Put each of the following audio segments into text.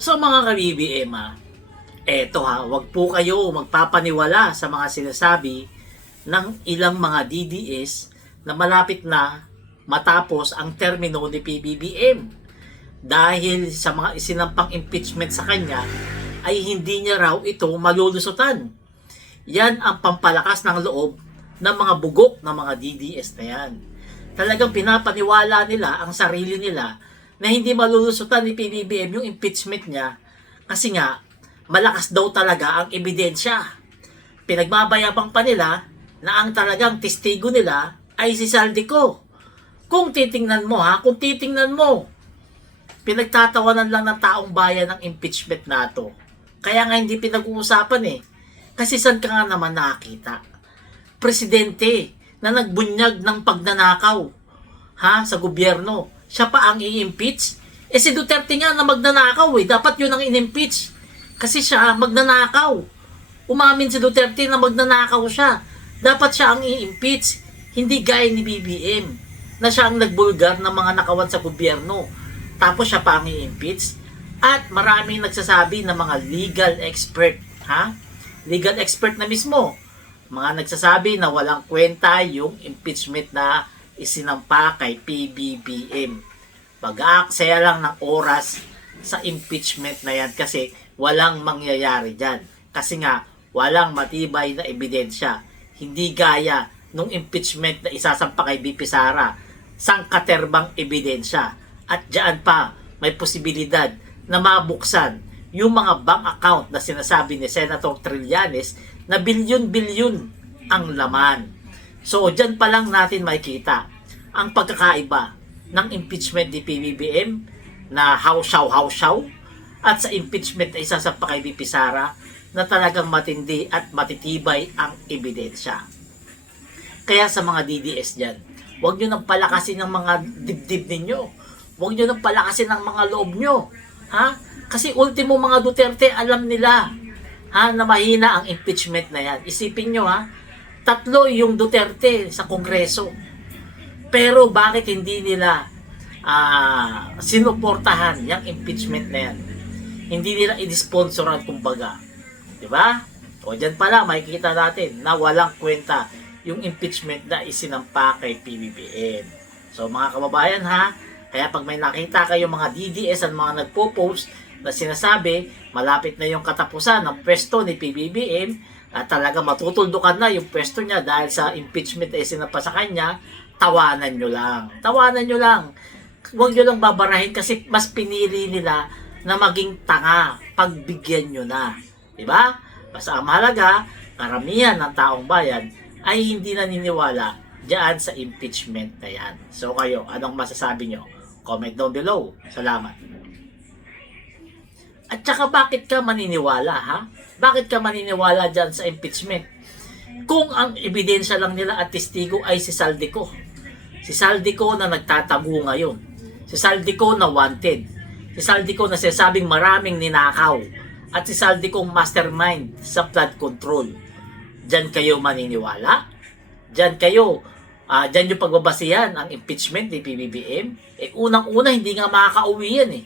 So mga ka-BBM, eto wag po kayo magpapaniwala sa mga sinasabi ng ilang mga DDS na malapit na matapos ang termino ni PBBM. Dahil sa mga isinampang impeachment sa kanya, ay hindi niya raw ito malulusutan. Yan ang pampalakas ng loob ng mga bugok ng mga DDS na yan. Talagang pinapaniwala nila ang sarili nila na hindi malulusutan ni PBBM yung impeachment niya kasi nga malakas daw talaga ang ebidensya. Pinagmabayabang pa nila na ang talagang testigo nila ay si Saldico. Kung titingnan mo, pinagtatawanan lang ng taong bayan ng impeachment na to. Kaya nga hindi pinag-uusapan Kasi saan ka nga naman nakakita? Presidente na nagbunyag ng pagnanakaw sa gobyerno. Siya pa ang i-impeach? Si Duterte nga na magnanakaw dapat yun ang in-impeach. Kasi siya magnanakaw. Umamin si Duterte na magnanakaw siya. Dapat siya ang i-impeach. Hindi gaya ni BBM na siya ang nagbulgar ng mga nakawan sa gobyerno. Tapos siya pa ang i-impeach. At maraming nagsasabi ng mga legal expert. Legal expert na mismo. Mga nagsasabi na walang kwenta yung impeachment na isinampa kay PBBM. Mag-aaksaya lang ng oras sa impeachment na yan kasi walang mangyayari dyan. Kasi nga, walang matibay na ebidensya. Hindi gaya nung impeachment na isasampa kay BP Sara, sangkaterbang ebidensya. At dyan pa, may posibilidad na mabuksan yung mga bank account na sinasabi ni Senator Trillanes na bilyon-bilyon ang laman. So, dyan pa lang natin makikita ang pagkakaiba ng impeachment ni PBBM na hawsyaw at sa impeachment na isasampa kay BP Sara na talagang matindi at matitibay ang ebidensya. Kaya sa mga DDS dyan, huwag nyo nang palakasin ng mga dibdib ninyo. Huwag nyo nang palakasin ng mga loob nyo. Kasi ultimo mga Duterte alam nila na mahina ang impeachment na yan. Isipin nyo 3 yung Duterte sa Kongreso. Pero bakit hindi nila sinuportahan yung impeachment na yan? Hindi nila i-sponsoran kumbaga. Diba? O dyan pala makikita natin na walang kwenta yung impeachment na isinampa kay PBBM. So mga kababayan kaya pag may nakita kayo mga DDS at mga nagpo-post na sinasabi malapit na yung katapusan ng pwesto ni PBBM at talaga matutuldukan na yung pwesto niya dahil sa impeachment na isinampa sa kanya, tawanan nyo lang. Tawanan nyo lang. Huwag nyo lang babarahin kasi mas pinili nila na maging tanga. Pagbigyan nyo na. Diba? Basta ang mahalaga, karamihan ng taong bayan ay hindi naniniwala diyan sa impeachment na yan. So kayo, anong masasabi nyo? Comment down below. Salamat. At saka bakit ka maniniwala Bakit ka maniniwala diyan sa impeachment? Kung ang ebidensya lang nila at testigo ay si Saldico. Si Saldico na nagtatago ngayon. Si Saldico na wanted. Si Saldico na sinasabing maraming ninakaw. At si Saldico mastermind sa flood control. Diyan kayo maniniwala? Diyan kayo diyan yung pagbabasihan ang impeachment ni PBBM. Unang-una hindi nga makakauwi yan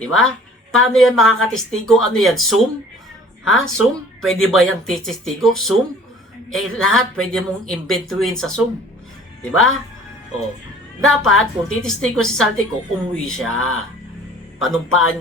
Di ba? Paano yan makakatestigo? Ano yan? Zoom? Zoom? Pwede ba yung testigo? Zoom? Lahat pwede mong inventuin sa Zoom. Di ba? Dapat kung titistigo si Saldico, umuwi siya. Manumpa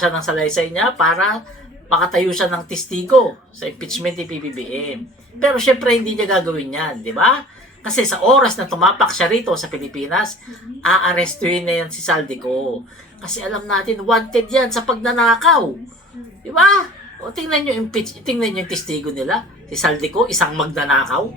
siya ng salaysay niya para makatayo siya ng testigo sa impeachment ni PBBM. Pero syempre hindi niya gagawin yan, di ba? Kasi sa oras na tumapak siya rito sa Pilipinas, aarestuhin na yan si Saldico. Kasi alam natin, wanted yan sa pagnanakaw. Di ba? Tingnan nyo yung testigo nila. Si Saldico, isang magnanakaw.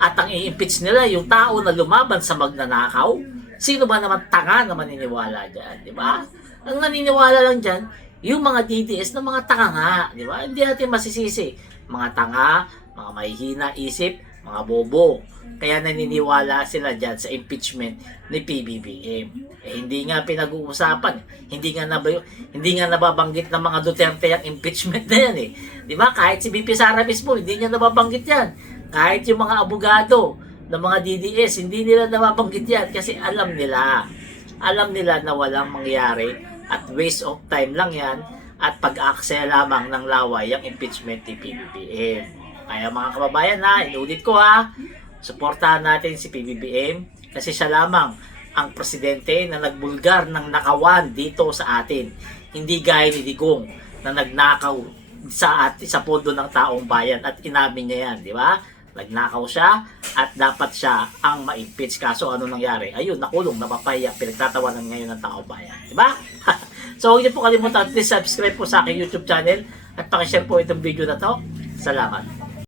At ang i-impeach nila, yung tao na lumaban sa magnanakaw. Sino ba naman tanga na maniniwala dyan? Di ba? Ang naniniwala lang dyan, yung mga DDS na mga tanga nga. Di ba? Hindi natin masisisi. Mga tanga, mga mahihina isip, mga bobo. Kaya naniniwala sila dyan sa impeachment ni PBBM. Hindi nga pinag-uusapan. Hindi nga nababanggit ng mga Duterte yung impeachment na yan Di ba? Kahit si BP Sara mismo, hindi niya nababanggit yan. Kahit yung mga abogado ng mga DDS, hindi nila nababanggit yan kasi alam nila na walang mangyari at waste of time lang yan at pag-aaksaya lamang ng laway ang impeachment ni PBBM. Kaya mga kababayan ha, inulit ko ha, suportahan natin si PBBM kasi siya lamang ang presidente na nagbulgar ng nakawan dito sa atin. Hindi gaya ni Digong na nagnakaw sa pondo ng taong bayan at inamin niya yan, di ba? Nagnakaw siya at dapat siya ang ma-impeach. Kaso ano nangyari? Ayun, nakulong, napapahiya, pinagtatawanan ngayon ng taong bayan. Di ba? So huwag niyo po kalimutan, please subscribe po sa aking YouTube channel at pakishare po itong video na to. Salamat.